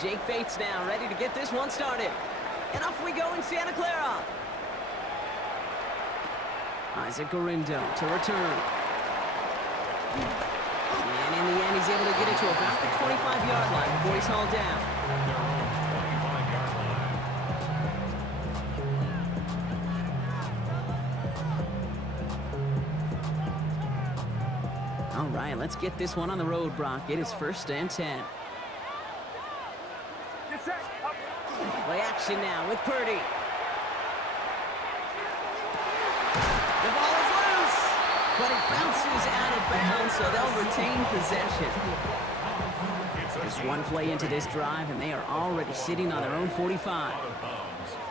Jake Bates now ready to get this one started. And off we go in Santa Clara. Isaac Gorindo to return. And in the end, he's able to get it to about the 25-yard line before he's hauled down. All right, let's get this one on the road, Brock. It is 1st and 10. Play action now with Purdy. The ball is loose, but it bounces out of bounds, so they'll retain possession. Just one play into this drive, and they are already sitting on their own 45.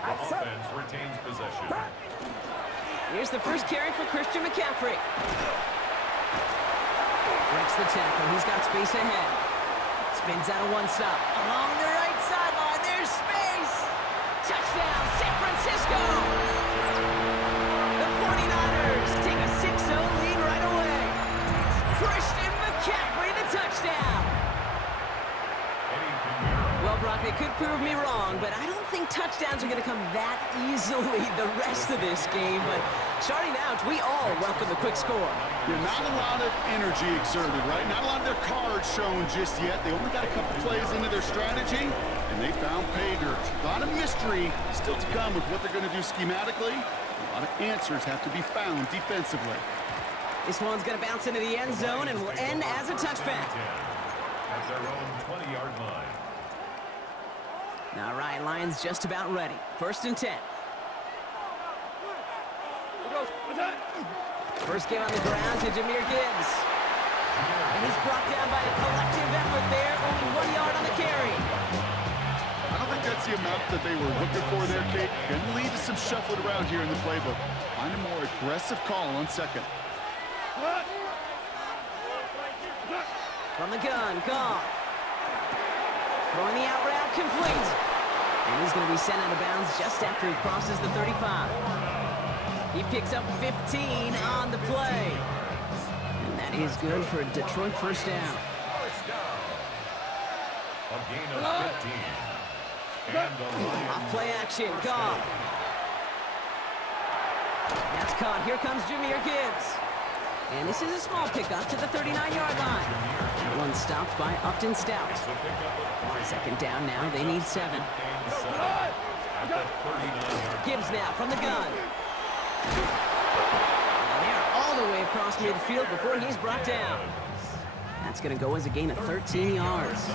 Offense retains possession. Here's the first carry for Christian McCaffrey. Breaks the tackle. He's got space ahead. Spins out of one stop. Along the right sideline, there's space. Touchdown, San Francisco. The 49ers take a 6-0 lead right away. Christian McCaffrey, the touchdown. Well, Brock, they could prove me wrong, but I don't think touchdowns are going to come that easily the rest of this game. But starting out, we all welcome the quick score. Yeah, not a lot of energy exerted, right? Not a lot of their cards shown just yet. They only got a couple plays into their strategy, and they found pay dirt. A lot of mystery still to come with what they're going to do schematically. A lot of answers have to be found defensively. This one's going to bounce into the end zone and will end as a touchback. At their own 20-yard line. All right, Lions just about ready. 1st and 10. First game on the ground to Jahmyr Gibbs. And he's brought down by a collective effort there. Only 1 yard on the carry. I don't think that's the amount that they were looking for there, Kate. Can lead to some shuffling around here in the playbook. Find a more aggressive call on second. From the gun, Goff. Throwing the out route, complete. And he's going to be sent out of bounds just after he crosses the 35. He picks up 15 on the play. And that is good for a Detroit first down. A gain of 15. And the Lions. Off play action, Goff. That's caught. Here comes Jahmyr Gibbs. And this is a small pickup to the 39-yard line. That one stopped by Upton Stout. Second down now. They need 7. Gibbs now from the gun. And they're all the way across midfield before he's brought down. That's going to go as a gain of 13 yards.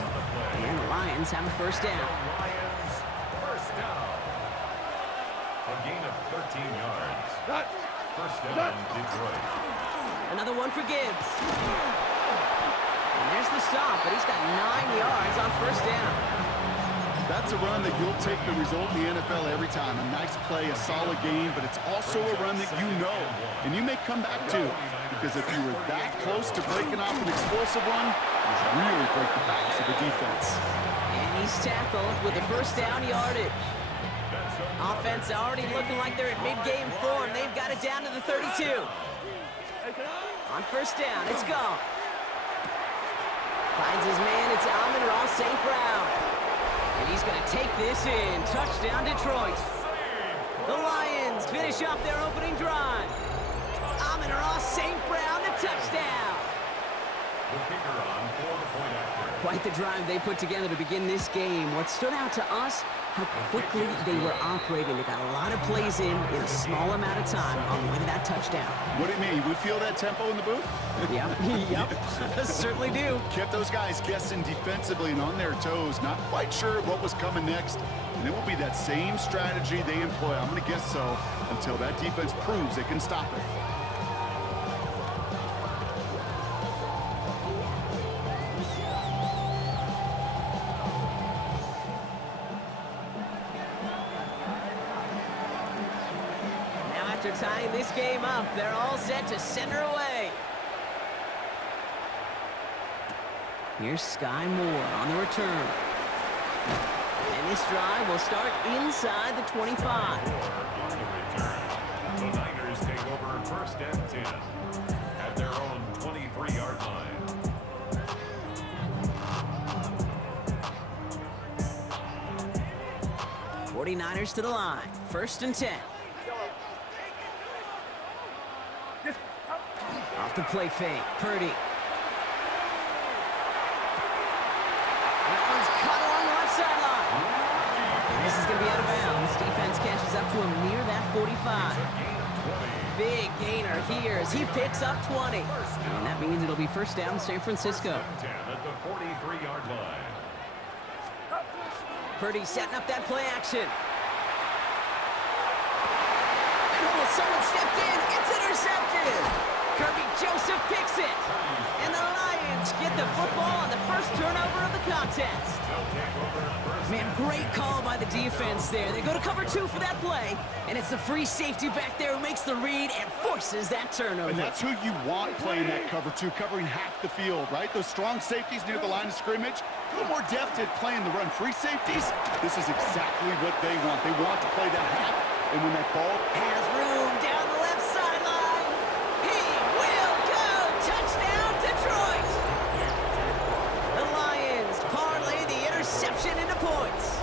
And the Lions have a first down. A gain of 13 yards. First down, Detroit. Another one for Gibbs. And there's the stop, but he's got 9 yards on first down. That's a run that you'll take the result in the NFL every time. A nice play, a solid game, but it's also a run that you know, and you may come back to. Because if you were that close to breaking off an explosive run, you really break the backs of the defense. And he's tackled with the first down yardage. Offense already looking like they're in mid-game form. They've got it down to the 32. On first down, it's Goff. Finds his man, it's Amon-Ra St. Brown. And he's going to take this in. Touchdown, Detroit. The Lions finish off their opening drive. Amon-Ra St. Brown, the touchdown. The kicker on for the point after. Quite the drive they put together to begin this game. What stood out to us, how quickly they were operating. They got a lot of plays in a small amount of time on the way to that touchdown. What do you mean? We feel that tempo in the booth? Yep, certainly do. Kept those guys guessing defensively and on their toes, not quite sure what was coming next. And it will be that same strategy they employ, I'm going to guess so, until that defense proves they can stop it. After tying this game up, they're all set to center away. Here's Sky Moore on the return. And this drive will start inside the 25. On the return, the Niners take over first and 10 at their own 23-yard line. 49ers to the line. 1st and 10. Off the play fake. Purdy. That one's caught along the left sideline. And this is going to be out of bounds. Defense catches up to him near that 45. Big gainer here as he picks up 20. And that means it'll be 1st down San Francisco. 10 at the 43-yard line. Purdy setting up that play action. And someone stepped in. It's intercepted. Kirby Joseph picks it. And the Lions get the football on the first turnover of the contest. Man, great call by the defense there. They go to cover 2 for that play. And it's the free safety back there who makes the read and forces that turnover. And that's who you want playing that cover 2, covering half the field, right? Those strong safeties near the line of scrimmage. A little more depth at playing the run. Free safeties, this is exactly what they want. They want to play that half. And when that ball has room down the left sideline, he will go. Touchdown, Detroit. The Lions parlay the interception into points.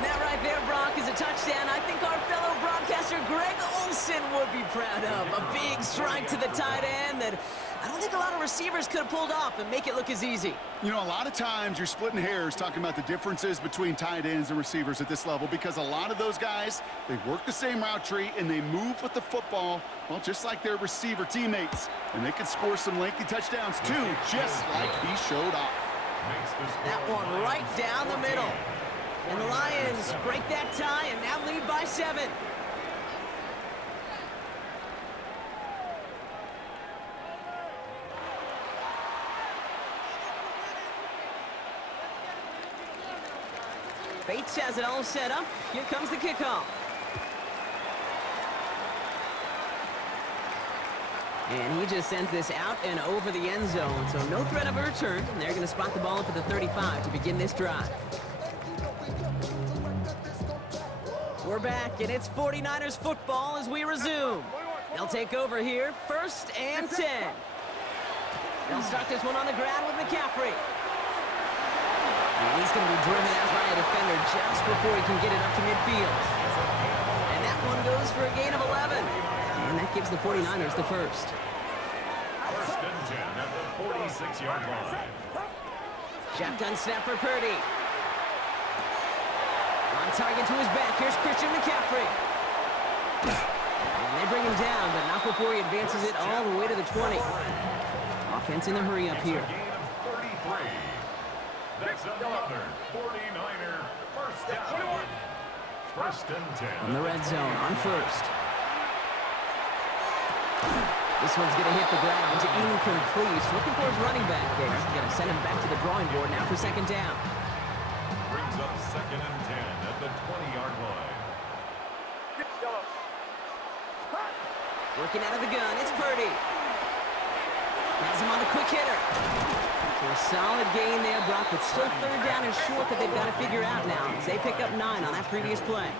And that right there, Brock, is a touchdown I think our fellow broadcaster Greg Olsen would be proud of. A big strike to the tight end that I don't think a lot of receivers could have pulled off and make it look as easy. You know, a lot of times you're splitting hairs talking about the differences between tight ends and receivers at this level because a lot of those guys, they work the same route tree and they move with the football, well, just like their receiver teammates. And they can score some lengthy touchdowns too, just like he showed off. That one right down the middle. And the Lions break that tie and now lead by 7. Bates has it all set up. Here comes the kickoff. And he just sends this out and over the end zone, so no threat of a return. They're going to spot the ball up at the 35 to begin this drive. We're back, and it's 49ers football as we resume. They'll take over here, 1st and 10. They'll start this one on the ground with McCaffrey. And he's going to be driven out by a defender just before he can get it up to midfield. And that one goes for a gain of 11. And that gives the 49ers the first. 1st and 10 at the 46-yard line. Shotgun snap for Purdy. On target to his back. Here's Christian McCaffrey. And they bring him down, but not before he advances it all the way to the 20. Offense in a hurry up here. That's another 49er 1st down. 1st and 10. On the red zone on 1st. This one's going to hit the ground to incomplete. Looking for his running back there. Going to send him back to the drawing board now for 2nd down. Brings up 2nd and 10 at the 20-yard line. Working out of the gun, it's Purdy. Has him on the quick hitter. So a solid gain there, Brock, but still 3rd down and short that they've got to figure out now as they pick up 9 on that previous play.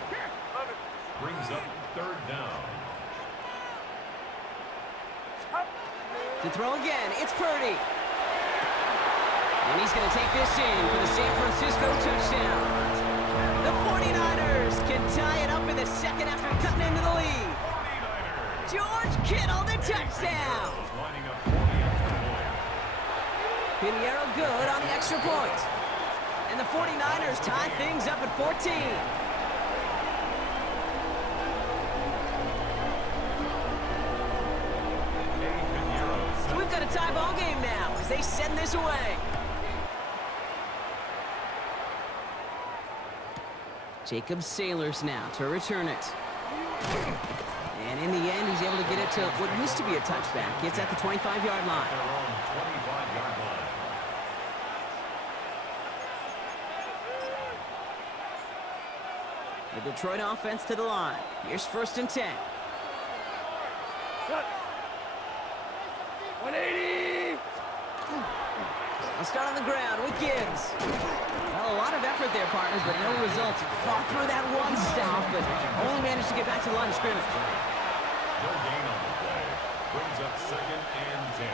Brings up 3rd down. To throw again, it's Purdy. And he's going to take this in for the San Francisco touchdown. The 49ers can tie it up in the 2nd after cutting into the lead. 49ers. George Kittle, the touchdown. Lining up 40 extra points. Pinheiro good on the extra point. And the 49ers tie things up at 14. So we've got a tie ball game now as they send this away. Jacob Sailors now to return it. And in the end, he's able to get it to what used to be a touchback. It's at the 25-yard line. Their own 25-yard line. The Detroit offense to the line. Here's 1st and 10. 180! I'll start on the ground with Gibbs. Well, a lot of effort there, partners, but no results. Fought through that one stop, but only managed to get back to the line of scrimmage. No gain on the play. Brings up 2nd and 10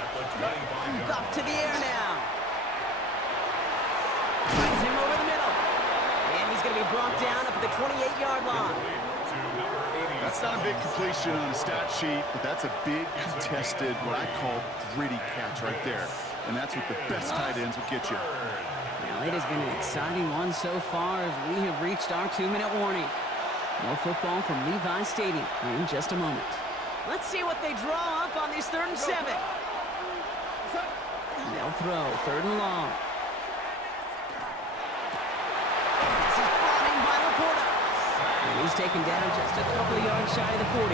at the 25-yard line. Up to the air now. Finds him over the middle. going to be brought down up at the 28-yard line. That's not a big completion on a stat sheet, but that's a big contested, what I call gritty catch right there. And that's what the best tight ends will get you. Well, it has been an exciting one so far as we have reached our 2-minute warning. More football from Levi Stadium in just a moment. Let's see what they draw up on this 3rd and 7. They'll throw 3rd and long. This is brought in by Laporta. And he's taken down just a couple of yards shy of the 40.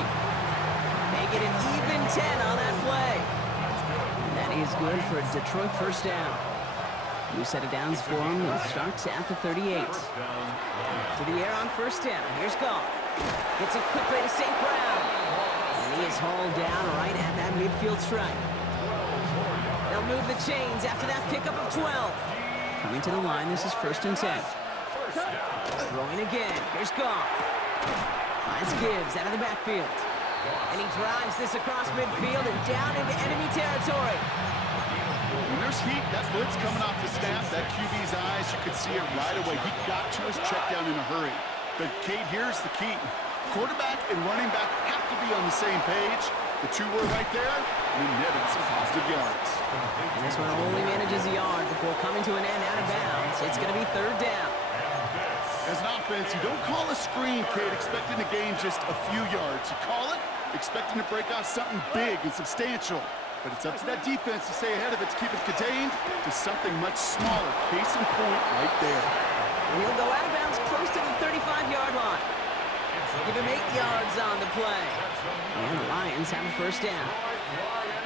They get an even 10 on that play. And that is good for a Detroit first down. New set of downs for him and starts at the 38. To the air on first down. Here's Goff. Gets it quickly to St. Brown. And he is hauled down right at that midfield stripe. They'll move the chains after that pickup of 12. Coming to the line, this is 1st and 10. Throwing again. Here's Goff. Finds Gibbs out of the backfield. And he drives this across midfield and down into enemy territory. When there's heat, that blitz coming off the snap, that QB's eyes, you could see it right away. He got to his check down in a hurry. But, Kate, here's the key. Quarterback and running back have to be on the same page. The two were right there, and he netted some positive yards. And this one only manages a yard before coming to an end out of bounds. It's going to be 3rd down. As an offense, you don't call a screen, Kate, expecting to gain just a few yards. You call it expecting to break out something big and substantial. But it's up to that defense to stay ahead of it, to keep it contained to something much smaller. Case in point right there. And he'll go out of bounds close to the 35-yard line. Give him 8 yards on the play. And the Lions have a first down.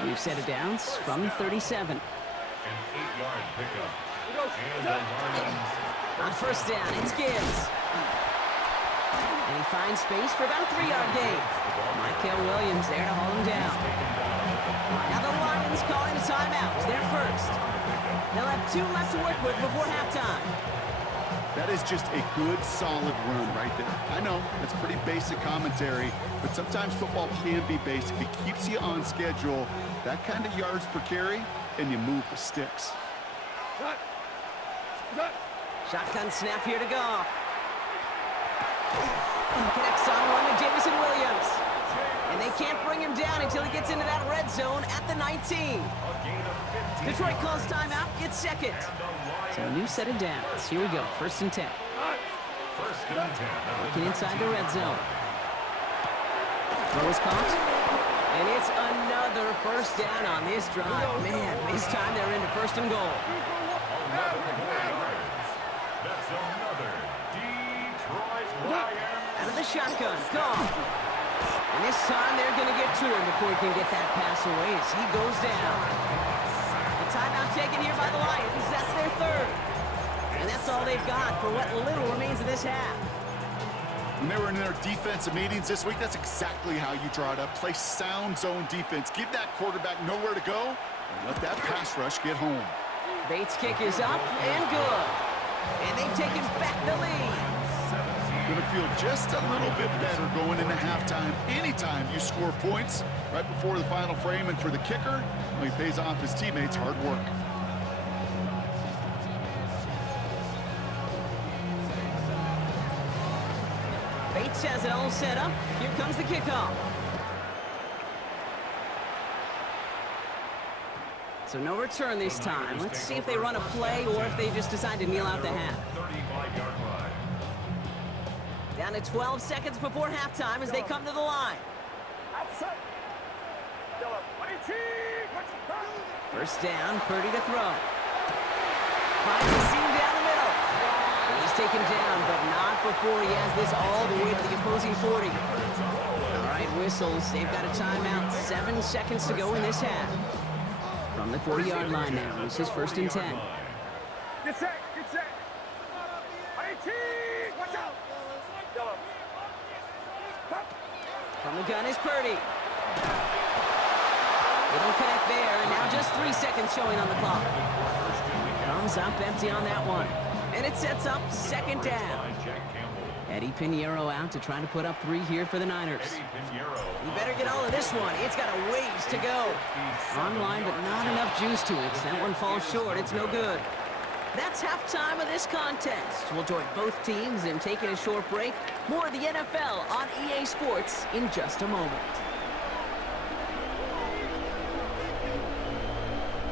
We've set it downs from the 37. An 8-yard pickup. And the Lions. On first down, it's Gibbs. And he finds space for about a 3-yard gain. Michael Williams there to haul him down. Now the Lions calling a timeout. They're first. They'll have 2 left to work with before halftime. That is just a good, solid run right there. I know, it's pretty basic commentary, but sometimes football can be basic. It keeps you on schedule, that kind of yards per carry, and you move the sticks. Shotgun snap here to Goff. Connects on one to Jamison Williams. And they can't bring him down until he gets into that red zone at the 19. Detroit calls timeout. It's second. So a new set of downs. Here we go. 1st and 10. Working inside the red zone. Throw is caught. And it's another first down on this drive. Man, this time they're into 1st and goal. That's another Detroit Lions. Out of the shotgun. Goff. And this time they're going to get to him before he can get that pass away as he goes down. The timeout taken here by the Lions. That's their 3rd. And that's all they've got for what little remains of this half. When they were in their defensive meetings this week, that's exactly how you draw it up. Play sound zone defense. Give that quarterback nowhere to go and let that pass rush get home. Bates' kick is up and good. And they've taken back the lead. Going to feel just a little bit better going into halftime. Anytime you score points right before the final frame, and for the kicker, well, he pays off his teammates' hard work. Bates has it all set up. Here comes the kickoff. So no return this time. Let's see if they run a play or if they just decide to kneel out the half. 35-yard line. Down to 12 seconds before halftime as they come to the line. First down, Purdy to throw. Finds a seam down the middle. And he's taken down, but not before he has this all the way to the opposing 40. All right, whistles. They've got a timeout. 7 seconds to go in this half. From the 40-yard line now. This is 1st and 10. Get set, get set. Watch out. From the gun is Purdy. They don't connect there, and now just 3 seconds showing on the clock. Comes up empty on that one. And it sets up 2nd down. Eddie Pinheiro out to try to put up 3 here for the Niners. You better get all of this one. It's got a ways to go. Online, but not enough juice to it. That one falls short. It's no good. That's halftime of this contest. We'll join both teams in taking a short break. More of the NFL on EA Sports in just a moment.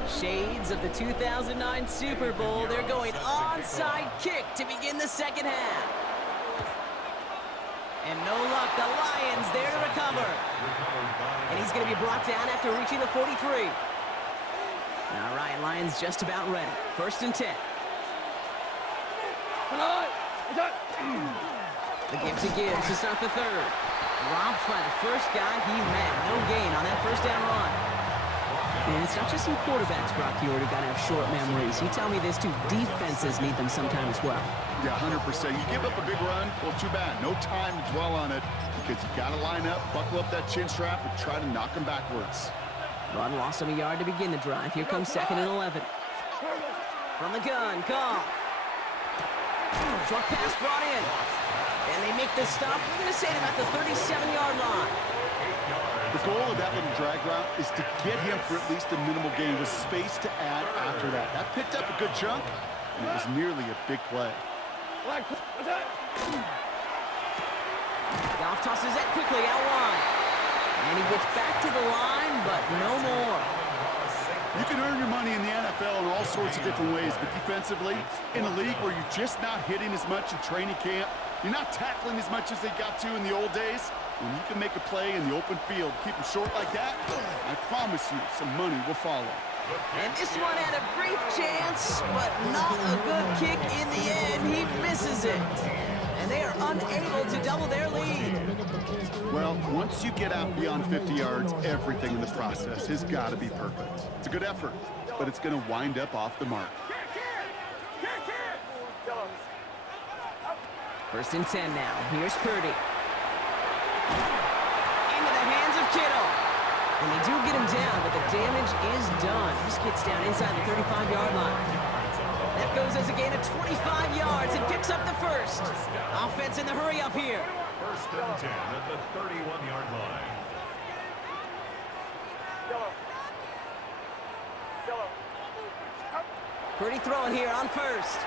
Shades of the 2009 Super Bowl. They're going onside kick to begin the second half. And no luck, the Lions there to recover. And he's going to be brought down after reaching the 43. All right, Lions just about ready. 1st and 10. The give to Gibbs to start the third. Dropped by the first guy he met. No gain on that first down run. And it's not just some quarterbacks, Brock, you already got to have short memories. You tell me this too, defenses need them sometime as well. Yeah, 100%. You give up a big run, well, too bad. No time to dwell on it because you got to line up, buckle up that chin strap, and try to knock them backwards. Run lost on a yard to begin the drive. Here comes 2nd and 11. From the gun, Goff. Short pass brought in. And they make this stop. We're going to say it about the 37-yard line. The goal of that little drag route is to get him for at least a minimal gain with space to add after that. That picked up a good chunk, and it was nearly a big play. Goff tosses that quickly out wide. And he gets back to the line, but no more. You can earn your money in the NFL in all sorts of different ways, but defensively, in a league where you're just not hitting as much in training camp, you're not tackling as much as they got to in the old days, when you can make a play in the open field, keep them short like that, I promise you some money will follow. And this one had a brief chance, but not a good kick in the end. He misses it. And they are unable to double their lead. Well, once you get out beyond 50 yards, everything in the process has got to be perfect. It's a good effort, but it's going to wind up off the mark. 1st and 10 now. Here's Purdy. Into the hands of Kittle. And they do get him down, but the damage is done. This gets down inside the 35-yard line. That goes as a gain of 25 yards and picks up the first. Offense in the hurry up here. 1st and 10 at the 31-yard line. Purdy throwing here on 1st.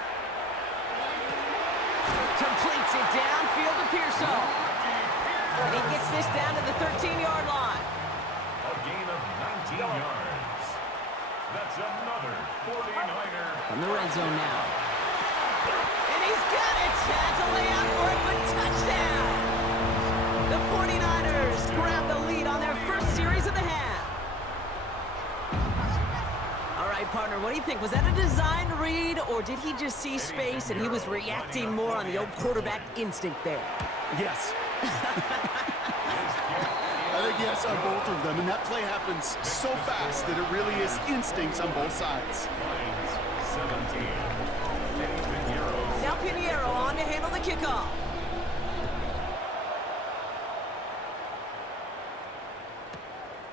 Completes it downfield to Pearson. And he gets this down to the 13-yard line. A gain of 19 yards. That's another 49er. From the red zone now. And he's got it. That's a layout for it, but touchdown. The 49ers grab the lead on their first series of the half. All right, partner, what do you think? Was that a design read, or did he just see space and he was reacting more on the old quarterback instinct there? Yes. I think yes on both of them, and that play happens so fast that it really is instincts on both sides. 17. Now Pinheiro on to handle the kickoff.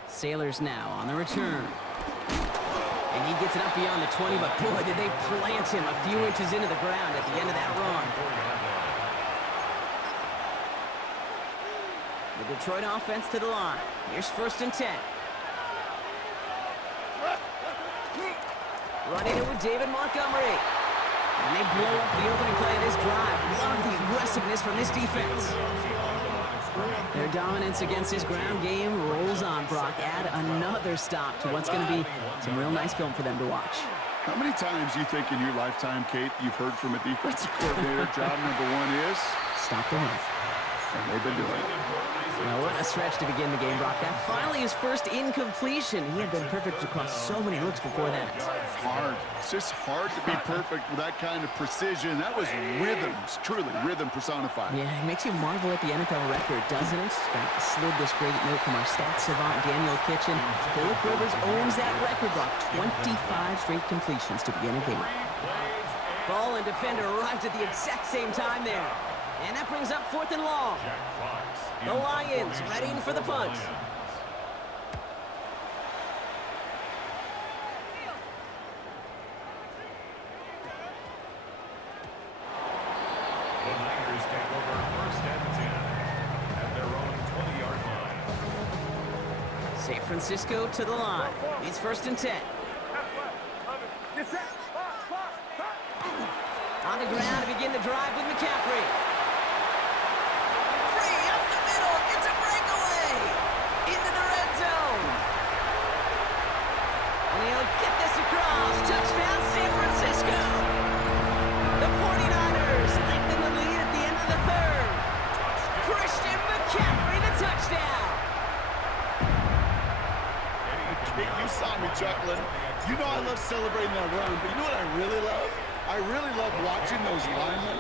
Sailors now on the return. And he gets it up beyond the 20, but boy, did they plant him a few inches into the ground at the end of that run. The Detroit offense to the line. Here's 1st and 10. Running it with David Montgomery. And they blow up the opening play of this drive. Love the aggressiveness from this defense. Their dominance against this ground game rolls on, Brock. Add another stop to what's going to be some real nice film for them to watch. How many times do you think in your lifetime, Kate, you've heard from a defensive coordinator, job number 1 is? Stop the run. And they've been doing it. Well, what a stretch to begin the game, Brock. That finally his first incompletion. He had been perfect across so many looks before that. Hard. It's just hard to be perfect with that kind of precision. That was rhythm. It's truly rhythm personified. Yeah, it makes you marvel at the NFL record, doesn't it? Got slid this great note from our stats savant, Daniel Kitchen. Phillip Rivers owns that record, Brock. 25 straight completions to begin a game. Ball and defender arrived at the exact same time there. And that brings up 4th and long. The Lions ready for the punt. The Niners take over 1st and 10 at their own 20-yard line. San Francisco to the line. It's 1st and 10. On the ground to begin the drive with McCaffrey. Free up the middle. It's a breakaway. Into the red zone. And he'll get this across. Touchdown, San Francisco. The 49ers lengthen the lead at the end of the third. Christian McCaffrey, the touchdown. You saw me chuckling. You know I love celebrating that run, but you know what I really love? I really love watching those linemen,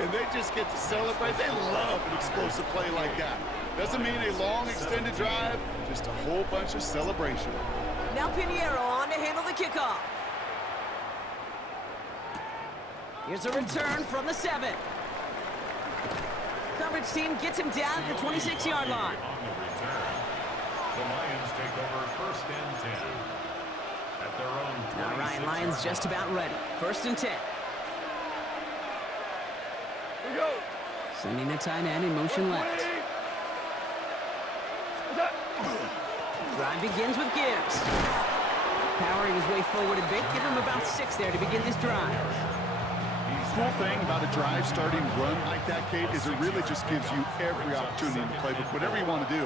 and they just get to celebrate. They love an explosive play like that. Doesn't mean a long, extended drive, just a whole bunch of celebration. Now Pinheiro on to handle the kickoff. Here's a return from the 7. Coverage team gets him down at the 26-yard line. On the return, the Lions take over first and 10. At their own Now Ryan Lyons just about ready. First and 10. Here we go. Sending the tight end in motion left. Drive begins with Gibbs. Powering his way forward a bit. Give him about 6 there to begin this drive. Cool thing about a drive starting run like that, Kate, is it really just gives you every opportunity in the playbook, whatever you want to do.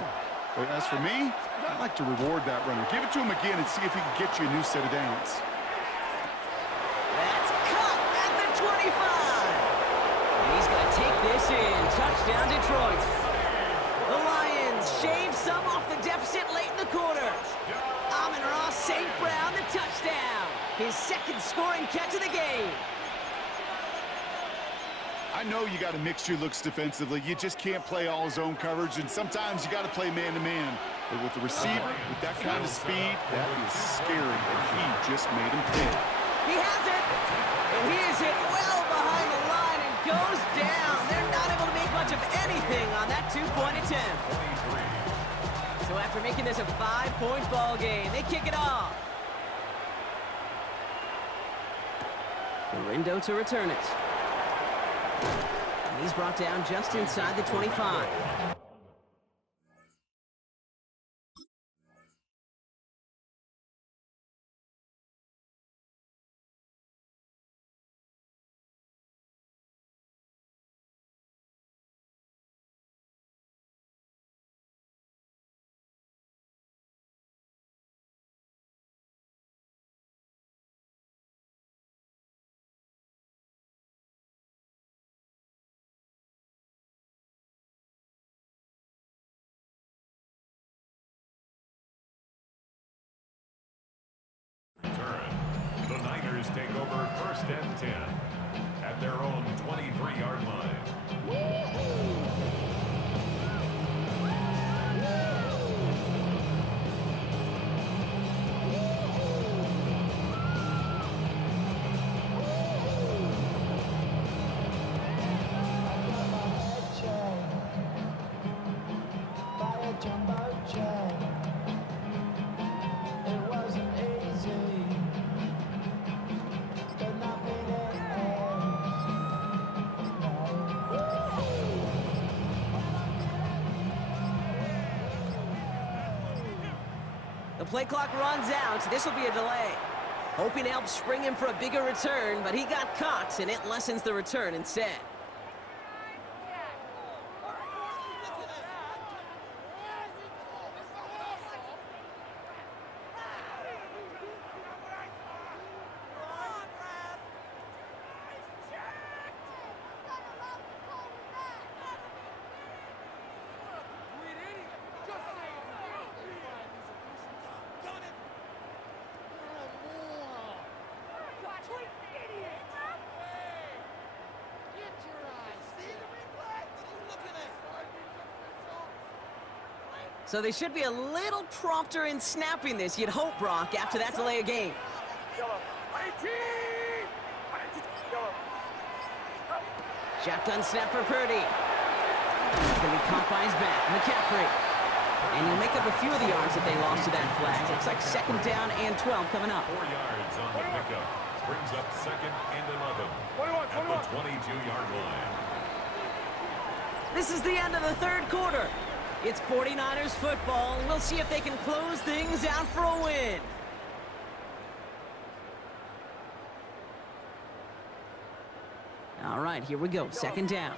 But as for me, I'd like to reward that runner. Give it to him again and see if he can get you a new set of downs. That's caught at the 25. And he's going to take this in. Touchdown, Detroit. The Lions shave some off the deficit late in the quarter. Amon-Ra St. Brown, the touchdown. His second scoring catch of the game. I know you got to mix your looks defensively. You just can't play all zone coverage, and sometimes you got to play man-to-man. But with the receiver, with that kind of speed, that is scary, and he just made him pay. He has it, and he is hit well behind the line and goes down. They're not able to make much of anything on that two-point attempt. So after making this a 5-point ball game, they kick it off. Garindo to return it. And he's brought down just inside the 25. The Niners take over first and 10 at their own 23-yard line. The play clock runs out, so this will be a delay. Hoping to help spring him for a bigger return, but he got caught, and it lessens the return instead. So they should be a little prompter in snapping this, you'd hope, Brock, after that delay of game. Shotgun snap for Purdy. He's going to be caught by his back. McCaffrey. And he'll make up a few of the yards that they lost to that flag. Looks like second down and 12 coming up. 4 yards on the pickup. Brings up second and 11 at the 22-yard line. This is the end of the third quarter. It's 49ers football, and we'll see if they can close things out for a win. All right, here we go. Second down.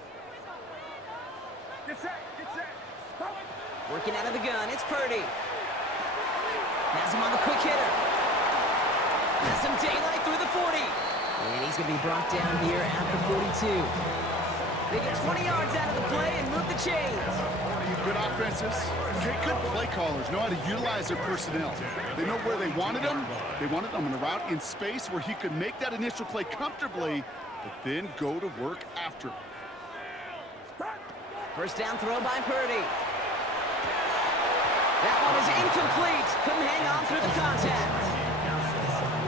Get set, get set. Come. Working out of the gun, it's Purdy. Has him on the quick hitter. Has some daylight through the 40. And he's going to be brought down here at the 42. They get 20 yards out of the play and move the chains. Good offenses. Good play callers know how to utilize their personnel. They know where they wanted them. They wanted them on a route in space where he could make that initial play comfortably, but then go to work after. First down throw by Purdy. That one is incomplete. Couldn't hang on through the contact.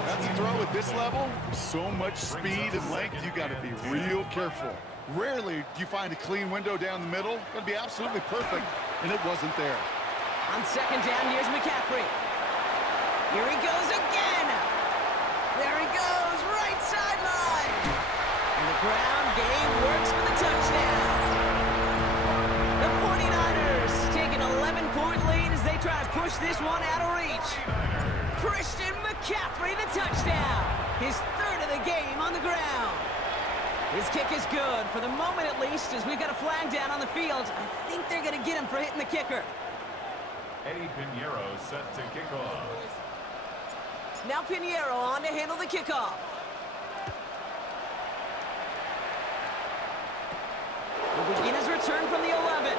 That's a throw at this level. With so much speed and length, you got to be real careful. Rarely do you find a clean window down the middle. That'd be absolutely perfect, and it wasn't there. On second down, here's McCaffrey. Here he goes again. There he goes, right sideline. And the ground game works for the touchdown. The 49ers take an 11-point lead as they try to push this one out of reach. Christian McCaffrey, the touchdown. His third of the game on the ground. His kick is good, for the moment at least, as we've got a flag down on the field. I think they're going to get him for hitting the kicker. Eddie Pinheiro set to kick off. Now Pinheiro on to handle the kickoff. Will begin his return from the 11.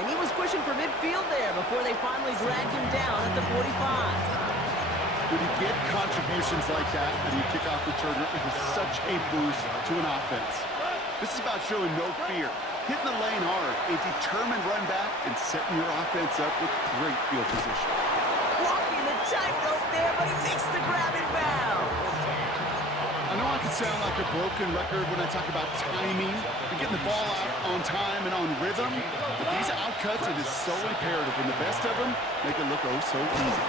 And he was pushing for midfield there before they finally dragged him down at the 45. When you get contributions like that and you kick off returner, it is such a boost to an offense. This is about showing no fear, hitting the lane hard, a determined run back, and setting your offense up with great field position. Walking the tightrope there, but he makes the grab and bound. I know I can sound like a broken record when I talk about timing and getting the ball out on time and on rhythm, but these outcuts, it is so imperative, and the best of them make it look oh so easy.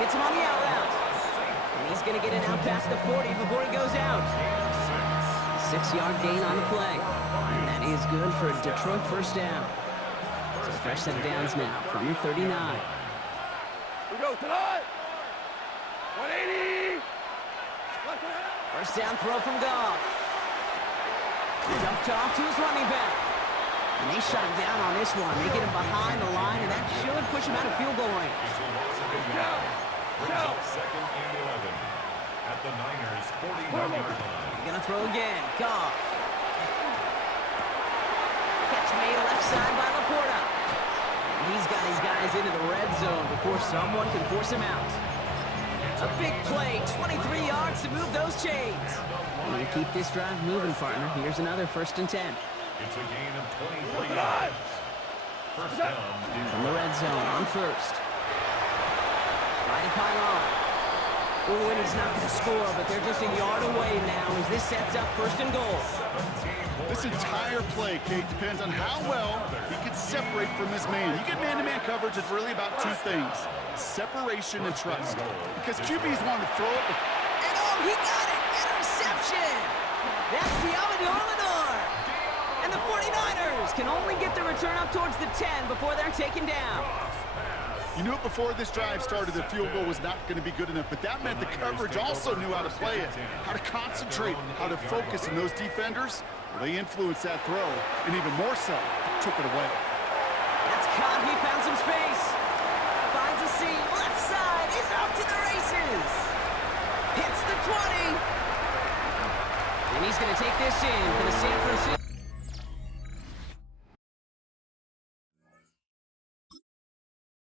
Hits him on the out route. And he's going to get it out past the 40 before he goes out. 6-yard gain on the play. And that is good for a Detroit first down. So a fresh set of downs now from the 39. We go tonight. 180. First down throw from Goff. Dumped off to his running back. And they shut him down on this one. They get him behind the line, and that should push him out of field goal range. Brings up second and 11 at the Niners' 49-yard line. He's going to throw again. Goff. Catch made left side by Laporta. And he's got his guys into the red zone before someone can force him out. A big play, 23 yards to move those chains. And you keep this drive moving, partner. Here's another 1st and 10. It's a gain of 23 yards. First down. From the red zone on first. Right to pylon. Oh, and he's not going to score, but they're just a yard away now as this sets up 1st and goal. This entire play, Kate, depends on how well he can separate from his man. You get man-to-man coverage, it's really about two things, separation and trust. Because QBs want to throw it. And oh, he got it! Interception! That's Diamador Lenore! And the 49ers can only get the return up towards the 10 before they're taken down. You knew it before this drive started, the field goal was not going to be good enough, but that meant the coverage also knew how to play it, how to concentrate, how to focus, and those defenders, well, they influenced that throw, and even more so, took it away. That's caught. He found some space. Finds a seam. Left side. He's off to the races. Hits the 20. And he's going to take this in for the San Francisco.